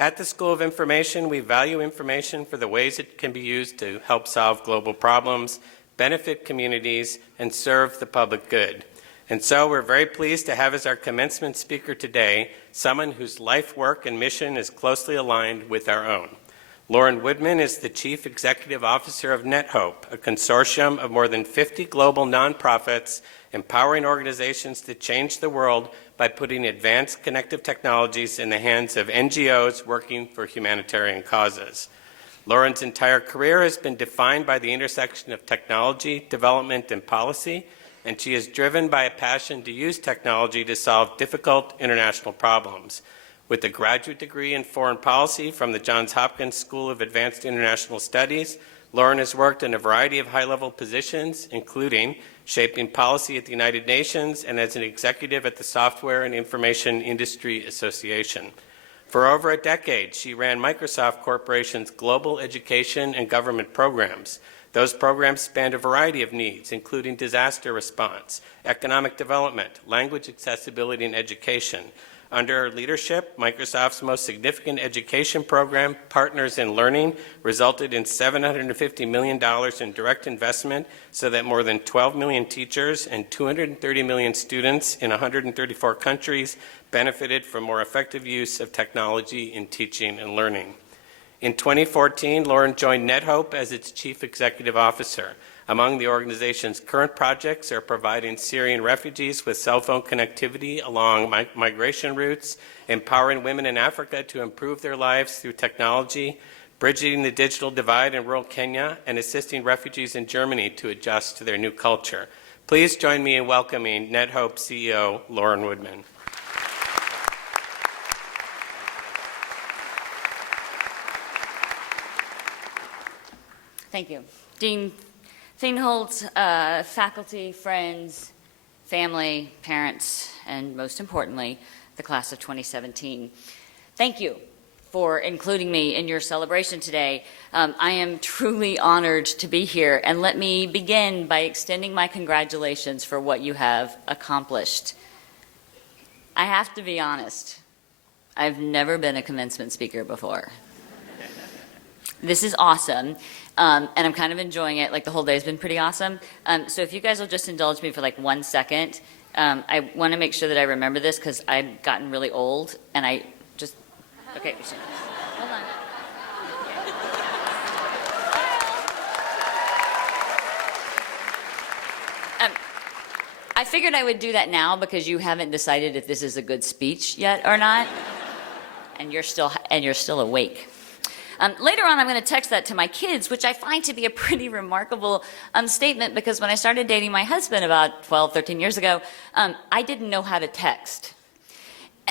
At the School of Information, we value information for the ways it can be used to help solve global problems, benefit communities, and serve the public good. And so we're very pleased to have as our commencement speaker today someone whose life work and mission is closely aligned with our own. Lauren Woodman is the Chief Executive Officer of NetHope, a consortium of more than 50 global nonprofits empowering organizations to change the world by putting advanced connective technologies in the hands of NGOs working for humanitarian causes. Lauren's entire career has been defined by the intersection of technology, development, and policy, and she is driven by a passion to use technology to solve difficult international problems. With a graduate degree in foreign policy from the Johns Hopkins School of Advanced International Studies, Lauren has worked in a variety of high-level positions, including shaping policy at the United Nations and as an executive at the Software and Information Industry Association. For over a decade, she ran Microsoft Corporation's global education and government programs. Those programs spanned a variety of needs, including disaster response, economic development, language accessibility, and education. Under her leadership, Microsoft's most significant education program, Partners in Learning, resulted in $750 million in direct investment so that more than 12 million teachers and 230 million students in 134 countries benefited from more effective use of technology in teaching and learning. In 2014, Lauren joined NetHope as its Chief Executive Officer. Among the organization's current projects are providing Syrian refugees with cell phone connectivity along migration routes, empowering women in Africa to improve their lives through technology, bridging the digital divide in rural Kenya, and assisting refugees in Germany to adjust to their new culture. Please join me in welcoming NetHope CEO Lauren Woodman. Thank you. Dean Feinholz, faculty, friends, family, parents, and most importantly, the class of 2017. Thank you for including me in your celebration today. I am truly honored to be here, and let me begin by extending my congratulations for what you have accomplished. I have to be honest, I've never been a commencement speaker before. This is awesome, and I'm kind of enjoying it. Like, the whole day has been pretty awesome. So if you guys will just indulge me for like 1 second, I want to make sure that I remember this because I've gotten really old, and I just, okay, hold on. I figured I would do that now because you haven't decided if this is a good speech yet or not, and you're still awake. Later on, I'm going to text that to my kids, which I find to be a pretty remarkable statement because when I started dating my husband about 12, 13 years ago, I didn't know how to text.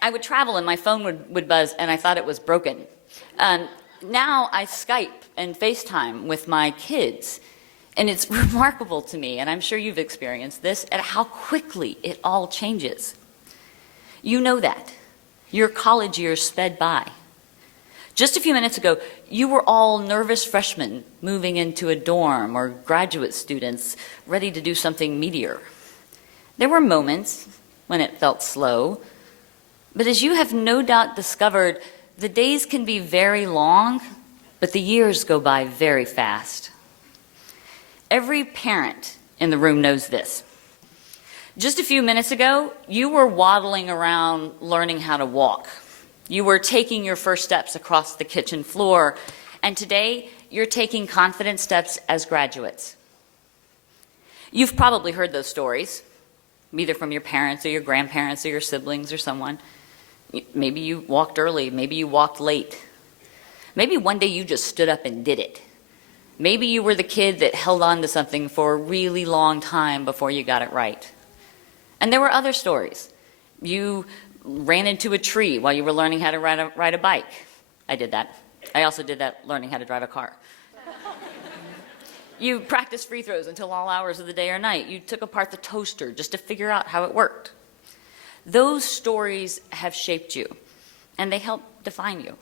I would travel and my phone would buzz and I thought it was broken. Now I Skype and FaceTime with my kids, and it's remarkable to me, and I'm sure you've experienced this, at how quickly it all changes. You know that. Your college years sped by. Just a few minutes ago, you were all nervous freshmen moving into a dorm or graduate students ready to do something meatier. There were moments when it felt slow, but as you have no doubt discovered, the days can be very long, but the years go by very fast. Every parent in the room knows this. Just a few minutes ago, you were waddling around learning how to walk. You were taking your first steps across the kitchen floor, and today you're taking confident steps as graduates. You've probably heard those stories, either from your parents or your grandparents or your siblings or someone. Maybe you walked early, maybe you walked late. Maybe one day you just stood up and did it. Maybe you were the kid that held on to something for a really long time before you got it right. And there were other stories. You ran into a tree while you were learning how to ride a bike. I did that. I also did that learning how to drive a car. You practiced free throws until all hours of the day or night. You took apart the toaster just to figure out how it worked. Those stories have shaped you, and they help define you.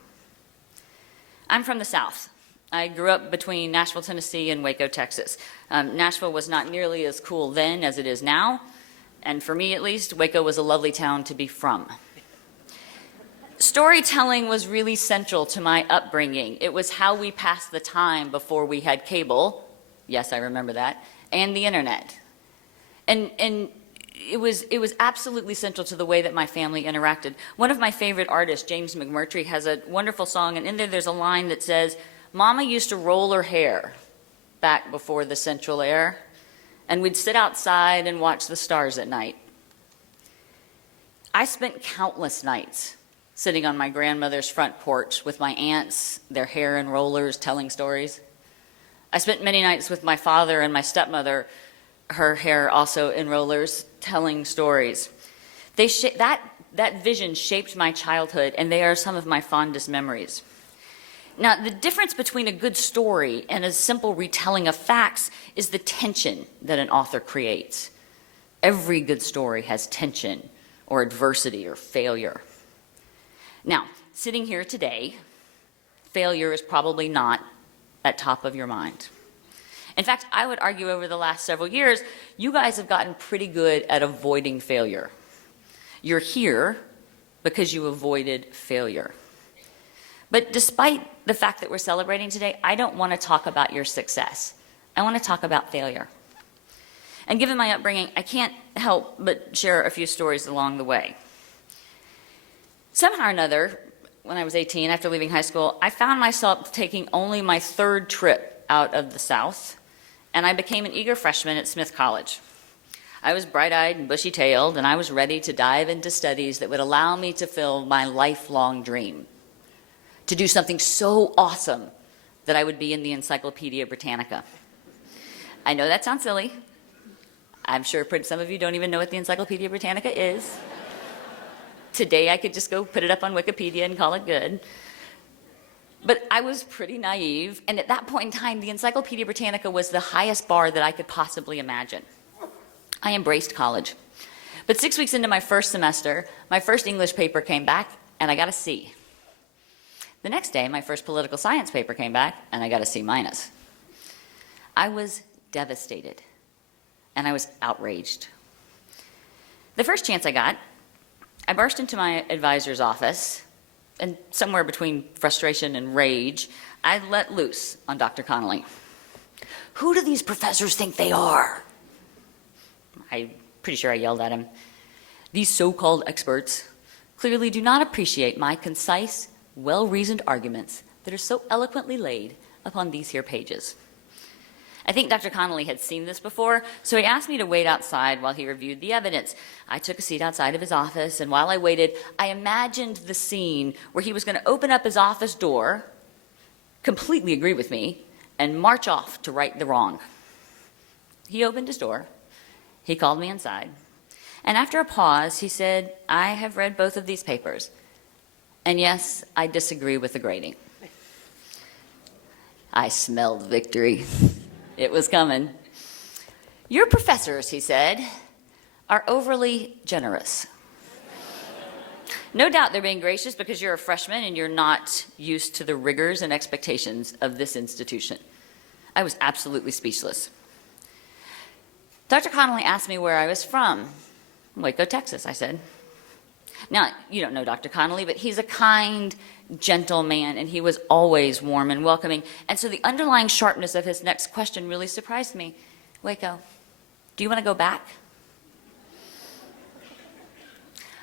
I'm from the South. I grew up between Nashville, Tennessee and Waco, Texas. Nashville was not nearly as cool then as it is now. And for me, at least, Waco was a lovely town to be from. Storytelling was really central to my upbringing. It was how we passed the time before we had cable. Yes, I remember that. And the internet. And it was absolutely central to the way that my family interacted. One of my favorite artists, James McMurtry, has a wonderful song, and in there's a line that says, "Mama used to roll her hair back before the central air, and we'd sit outside and watch the stars at night." I spent countless nights sitting on my grandmother's front porch with my aunts, their hair in rollers, telling stories. I spent many nights with my father and my stepmother, her hair also in rollers, telling stories. That vision shaped my childhood, and they are some of my fondest memories. Now, the difference between a good story and a simple retelling of facts is the tension that an author creates. Every good story has tension or adversity or failure. Now, sitting here today, failure is probably not at top of your mind. In fact, I would argue over the last several years, you guys have gotten pretty good at avoiding failure. You're here because you avoided failure. But despite the fact that we're celebrating today, I don't want to talk about your success. I want to talk about failure. And given my upbringing, I can't help but share a few stories along the way. Somehow or another, when I was 18, after leaving high school, I found myself taking only my third trip out of the South, and I became an eager freshman at Smith College. I was bright-eyed and bushy-tailed, and I was ready to dive into studies that would allow me to fulfill my lifelong dream, to do something so awesome that I would be in the Encyclopedia Britannica. I know that sounds silly. I'm sure some of you don't even know what the Encyclopedia Britannica is. Today I could just go put it up on Wikipedia and call it good. But I was pretty naive, and at that point in time, the Encyclopedia Britannica was the highest bar that I could possibly imagine. I embraced college. But 6 weeks into my first semester, my first English paper came back, and I got a C. The next day, my first political science paper came back, and I got a C minus. I was devastated, and I was outraged. The first chance I got, I burst into my advisor's office, and somewhere between frustration and rage, I let loose on Dr. Connolly. "Who do these professors think they are?" I'm pretty sure I yelled at him. "These so-called experts clearly do not appreciate my concise, well-reasoned arguments that are so eloquently laid upon these here pages." I think Dr. Connolly had seen this before, so he asked me to wait outside while he reviewed the evidence. I took a seat outside of his office, and while I waited, I imagined the scene where he was going to open up his office door, completely agree with me, and march off to right the wrong. He opened his door. He called me inside. And after a pause, he said, "I have read both of these papers. And yes, I disagree with the grading." I smelled victory. It was coming. "Your professors," he said, "are overly generous. No doubt they're being gracious because you're a freshman and you're not used to the rigors and expectations of this institution." I was absolutely speechless. Dr. Connolly asked me where I was from. "Waco, Texas," I said. Now, you don't know Dr. Connolly, but he's a kind, gentle man, and he was always warm and welcoming. And so the underlying sharpness of his next question really surprised me. "Waco, do you want to go back?"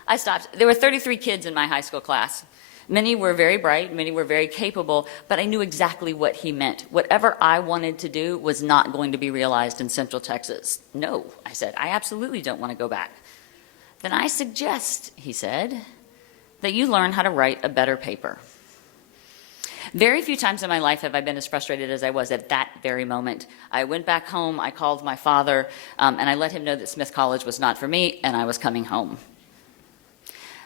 I stopped. There were 33 kids in my high school class. Many were very bright, many were very capable, but I knew exactly what he meant. Whatever I wanted to do was not going to be realized in Central Texas. "No," I said, "I absolutely don't want to go back." "Then I suggest," he said, "that you learn how to write a better paper." Very few times in my life have I been as frustrated as I was at that very moment. I went back home, I called my father, and I let him know that Smith College was not for me, and I was coming home.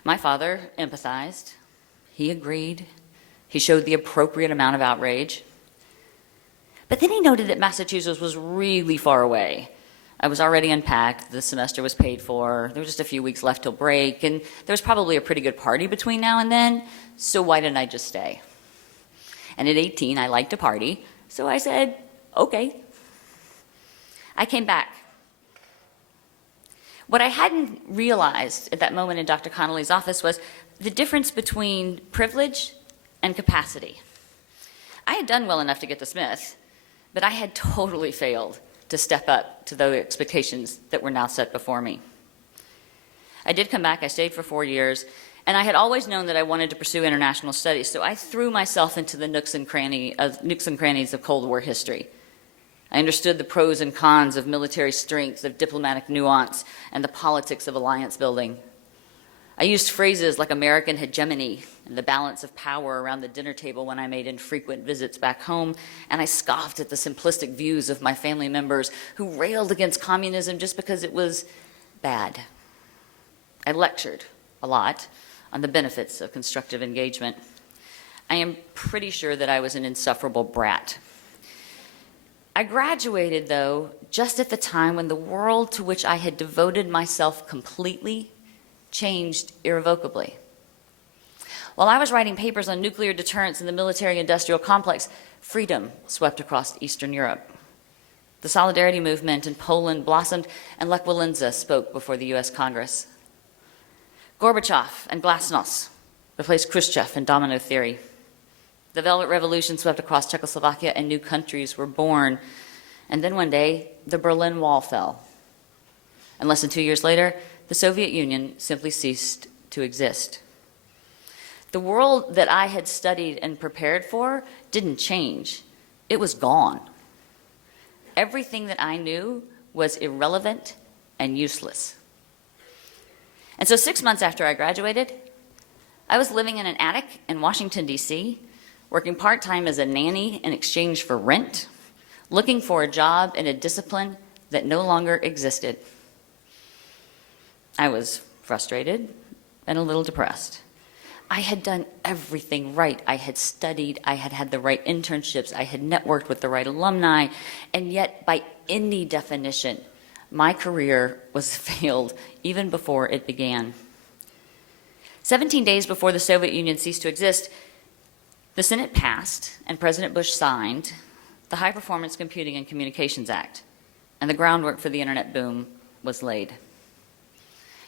My father empathized. He agreed. He showed the appropriate amount of outrage. But then he noted that Massachusetts was really far away. I was already unpacked, the semester was paid for, there were just a few weeks left till break, and there was probably a pretty good party between now and then, so why didn't I just stay? And at 18, I liked to party, so I said, okay. I came back. What I hadn't realized at that moment in Dr. Connolly's office was the difference between privilege and capacity. I had done well enough to get to Smith, but I had totally failed to step up to those expectations that were now set before me. I did come back, I stayed for 4 years, and I had always known that I wanted to pursue international studies, so I threw myself into the nooks and crannies of Cold War history. I understood the pros and cons of military strength, of diplomatic nuance, and the politics of alliance building. I used phrases like American hegemony and the balance of power around the dinner table when I made infrequent visits back home, and I scoffed at the simplistic views of my family members who railed against communism just because it was bad. I lectured a lot on the benefits of constructive engagement. I am pretty sure that I was an insufferable brat. I graduated, though, just at the time when the world to which I had devoted myself completely changed irrevocably. While I was writing papers on nuclear deterrence in the military-industrial complex, freedom swept across Eastern Europe. The Solidarity movement in Poland blossomed, and Lech Walesa spoke before the U.S. Congress. Gorbachev and Glasnost replaced Khrushchev and domino theory. The Velvet Revolution swept across Czechoslovakia, and new countries were born. And then one day, the Berlin Wall fell. And less than 2 years later, the Soviet Union simply ceased to exist. The world that I had studied and prepared for didn't change. It was gone. Everything that I knew was irrelevant and useless. And so 6 months after I graduated, I was living in an attic in Washington, D.C., working part-time as a nanny in exchange for rent, looking for a job in a discipline that no longer existed. I was frustrated and a little depressed. I had done everything right. I had studied, I had had the right internships, I had networked with the right alumni, and yet by any definition, my career was failed even before it began. 17 days before the Soviet Union ceased to exist, the Senate passed and President Bush signed the High Performance Computing and Communications Act, and the groundwork for the internet boom was laid.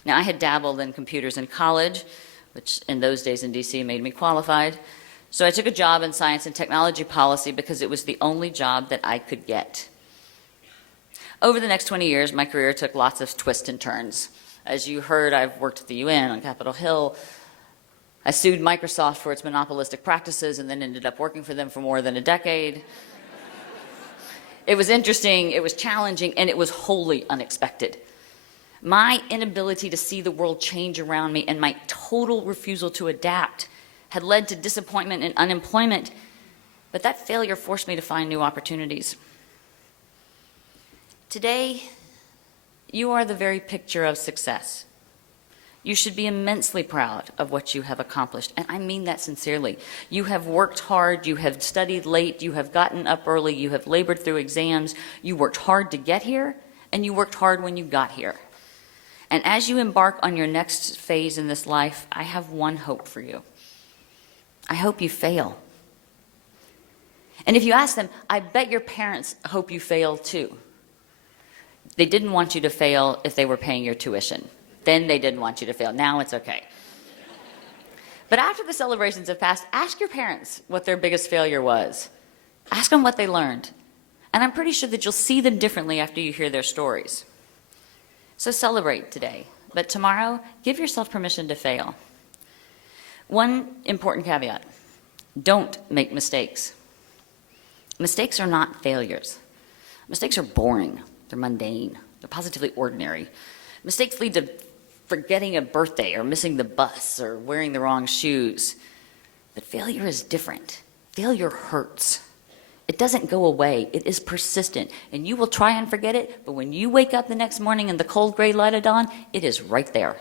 Now, I had dabbled in computers in college, which in those days in DC made me qualified, so I took a job in science and technology policy because it was the only job that I could get. Over the next 20 years, my career took lots of twists and turns. As you heard, I've worked at the UN, on Capitol Hill. I sued Microsoft for its monopolistic practices and then ended up working for them for more than a decade. It was interesting, it was challenging, and it was wholly unexpected. My inability to see the world change around me and my total refusal to adapt had led to disappointment and unemployment, but that failure forced me to find new opportunities. Today, you are the very picture of success. You should be immensely proud of what you have accomplished, and I mean that sincerely. You have worked hard, you have studied late, you have gotten up early, you have labored through exams, you worked hard to get here, and you worked hard when you got here. And as you embark on your next phase in this life, I have one hope for you. I hope you fail. And if you ask them, I bet your parents hope you fail too. They didn't want you to fail if they were paying your tuition. Then they didn't want you to fail. Now it's okay. But after the celebrations have passed, ask your parents what their biggest failure was. Ask them what they learned. And I'm pretty sure that you'll see them differently after you hear their stories. So celebrate today, but tomorrow, give yourself permission to fail. One important caveat: don't make mistakes. Mistakes are not failures. Mistakes are boring, they're mundane, they're positively ordinary. Mistakes lead to forgetting a birthday or missing the bus or wearing the wrong shoes. But failure is different. Failure hurts. It doesn't go away. It is persistent. And you will try and forget it, but when you wake up the next morning in the cold gray light of dawn, it is right there.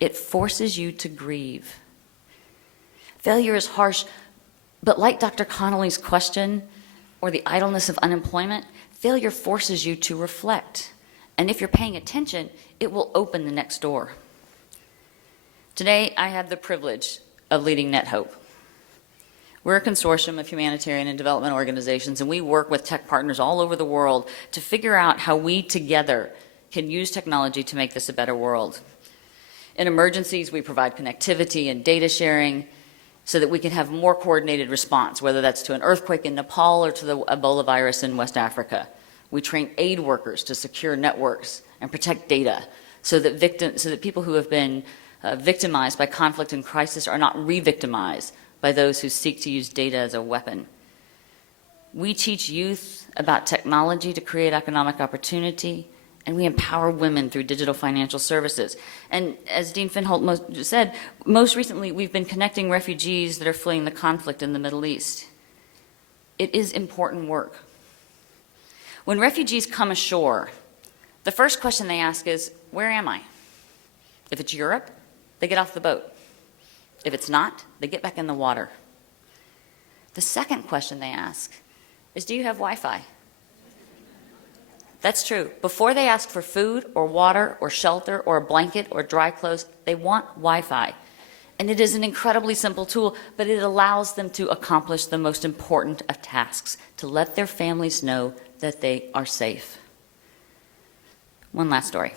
It forces you to grieve. Failure is harsh, but like Dr. Connolly's question or the idleness of unemployment, failure forces you to reflect. And if you're paying attention, it will open the next door. Today, I have the privilege of leading NetHope. We're a consortium of humanitarian and development organizations, and we work with tech partners all over the world to figure out how we together can use technology to make this a better world. In emergencies, we provide connectivity and data sharing so that we can have more coordinated response, whether that's to an earthquake in Nepal or to the Ebola virus in West Africa. We train aid workers to secure networks and protect data so that people who have been victimized by conflict and crisis are not re-victimized by those who seek to use data as a weapon. We teach youth about technology to create economic opportunity, and we empower women through digital financial services. And as Dean Finholt said, most recently we've been connecting refugees that are fleeing the conflict in the Middle East. It is important work. When refugees come ashore, the first question they ask is, where am I? If it's Europe, they get off the boat. If it's not, they get back in the water. The second question they ask is, do you have Wi-Fi? That's true. Before they ask for food or water or shelter or a blanket or dry clothes, they want Wi-Fi. And it is an incredibly simple tool, but it allows them to accomplish the most important of tasks, to let their families know that they are safe. One last story.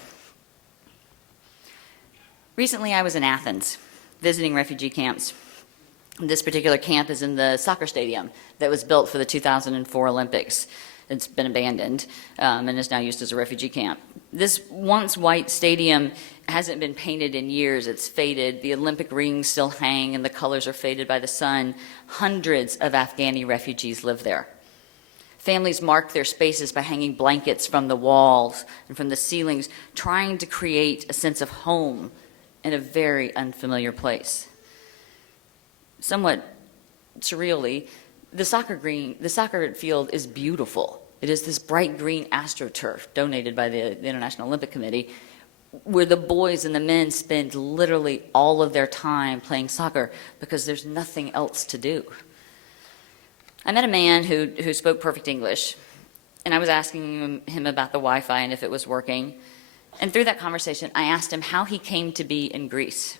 Recently, I was in Athens visiting refugee camps. This particular camp is in the soccer stadium that was built for the 2004 Olympics. It's been abandoned and is now used as a refugee camp. This once white stadium hasn't been painted in years. It's faded. The Olympic rings still hang and the colors are faded by the sun. Hundreds of Afghani refugees live there. Families mark their spaces by hanging blankets from the walls and from the ceilings, trying to create a sense of home in a very unfamiliar place. Somewhat surreally, the soccer field is beautiful. It is this bright green astroturf donated by the International Olympic Committee, where the boys and the men spend literally all of their time playing soccer because there's nothing else to do. I met a man who spoke perfect English, and I was asking him about the Wi-Fi and if it was working. And through that conversation, I asked him how he came to be in Greece.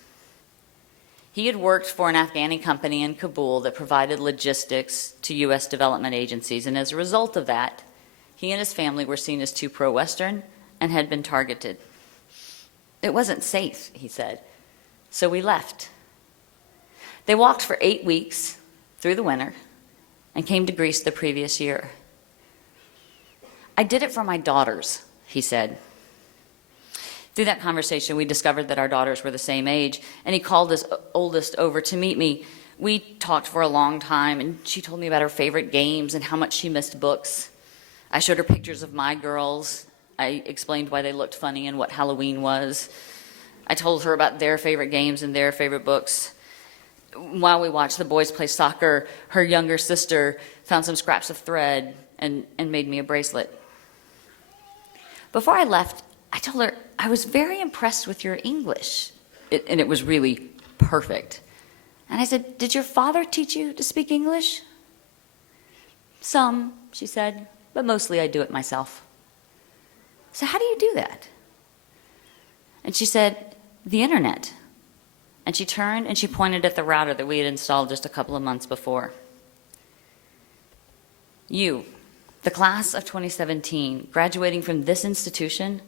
He had worked for an Afghani company in Kabul that provided logistics to U.S. development agencies, and as a result of that, he and his family were seen as too pro-Western and had been targeted. It wasn't safe, he said, so we left. They walked for 8 weeks through the winter and came to Greece the previous year. I did it for my daughters, he said. Through that conversation, we discovered that our daughters were the same age, and he called his oldest over to meet me. We talked for a long time, and she told me about her favorite games and how much she missed books. I showed her pictures of my girls. I explained why they looked funny and what Halloween was. I told her about their favorite games and their favorite books. While we watched the boys play soccer, her younger sister found some scraps of thread and made me a bracelet. Before I left, I told her I was very impressed with your English, and it was really perfect. And I said, did your father teach you to speak English? Some, she said, but mostly I do it myself. So how do you do that? And she said, the internet. And she turned and she pointed at the router that we had installed just a couple of months before. You, the class of 2017, graduating from this institution,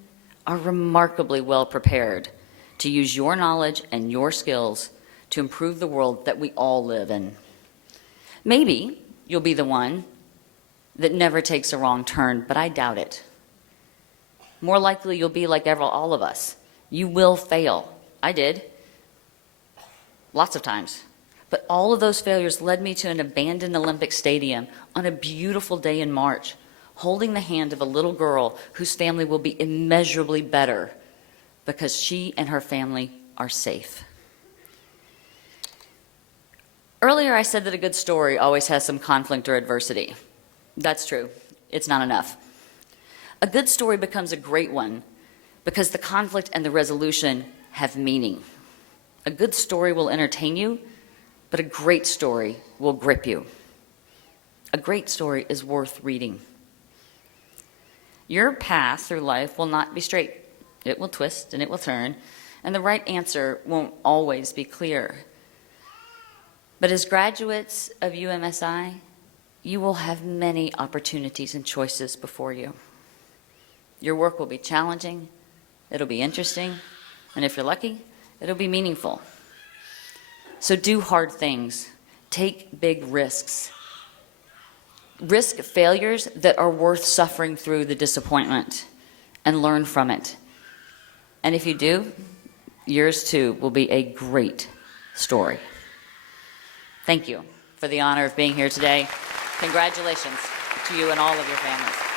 are remarkably well prepared to use your knowledge and your skills to improve the world that we all live in. Maybe you'll be the one that never takes a wrong turn, but I doubt it. More likely you'll be like all of us. You will fail. I did. Lots of times. But all of those failures led me to an abandoned Olympic stadium on a beautiful day in March, holding the hand of a little girl whose family will be immeasurably better because she and her family are safe. Earlier I said that a good story always has some conflict or adversity. That's true. It's not enough. A good story becomes a great one because the conflict and the resolution have meaning. A good story will entertain you, but a great story will grip you. A great story is worth reading. Your path through life will not be straight. It will twist and it will turn, and the right answer won't always be clear. But as graduates of UMSI, you will have many opportunities and choices before you. Your work will be challenging, it'll be interesting, and if you're lucky, It'll be meaningful. So do hard things. Take big risks. Risk failures that are worth suffering through the disappointment and learn from it. And if you do, yours too will be a great story. Thank you for the honor of being here today. Congratulations to you and all of your families.